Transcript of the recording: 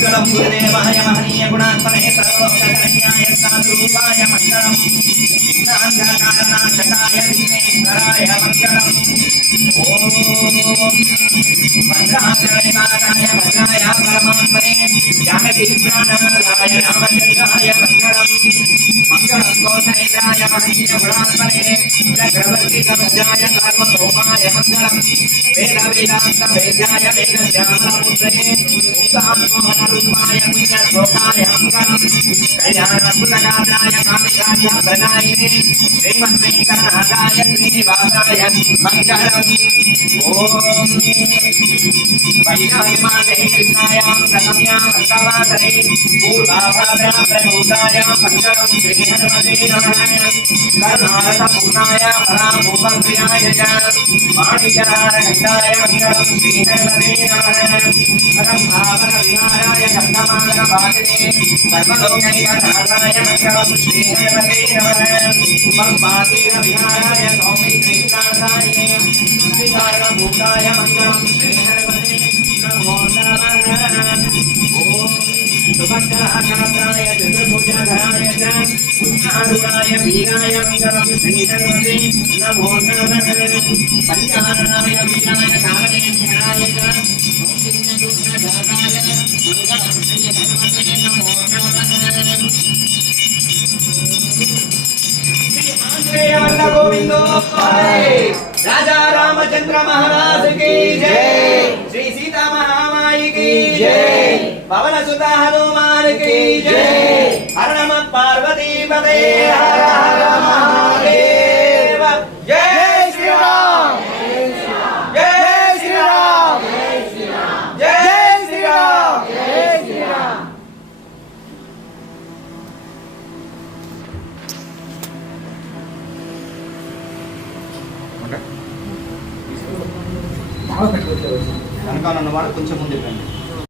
మంగళం గురుదేవాయ మహనీయ గుణాత్మనే సర్వలోకకరణ్యాయ సాధురూపాయ మంగళం విఘ్నాంధకారనాశకాయ విఘ్నేశ్వరాయ మంగళం ఓం భద్రాచరణికాయ భద్రాయ పరమాత్మనే జానకీ ప్రాణాయ రామచంద్రాయ మంగళం మంగళం కోసైలాయ మహనీయ గుణాత్మనే చక్రవర్తి కవచాయ సార్వభౌమాయ మంగళం వేద వేదాంత వేద్యాయ వేదశ్యామలపుత్రే ఉత్సాహోమనరూపాయ పుణ్యశ్లోకాయ మంగళం కళ్యాణాద్భుతగాత్రాయ కామికాయ ప్రదాయినే శ్రీమద్వేంకటనాథాయ శ్రీనివాసాయ మంగళం ఓం వైనాయమానే కృష్ణాయాం ప్రథమ్యాం అంతవాసరే పూర్వాభాద్రా ప్రబోధాయాం మంగళం శ్రీహనుమతే నమః కరుణారస పూర్ణాయ పరాభూపక్రియాయ చ మాణిక్యహారఘంటాయ మంగళం శ్రీహనుమతే నమః పరం భావన విహారాయ కందమాదన వాసినే సర్వలోకైకనాథాయ మంగళం శ్రీహనుమతే నమః పద్మాతీర విహారాయ సౌమిత్రీనాథాయ శ్రీకారణభూతాయ మంగళం శ్రీహనుమతే నమో నమః ఓం సుభద్రాకారాయ చతుర్భుజధరాయ చ ఉష్ణారుణాయ వీరాయ మంగళం శ్రీహనుమతే నమో నమః పంచారణాయ వీరాయ కాలనేశ్వరాయ చ ఓంకారయుక్తధారాయ మంగళం శ్రీహనుమతే నమో నమః శ్రీ ఆంజనేయ వల్ల గోవిందో राजा रामचंद्र महाराज की जय श्री सीता महामाई की जय पवन सुत हनुमान की जय हर नम पार्वती पते हर हर महादेव जय श्री राम जय श्री राम जय श्री राम जय श्री राम వెనకాల ఉన్నవాడు కొంచెం ముందు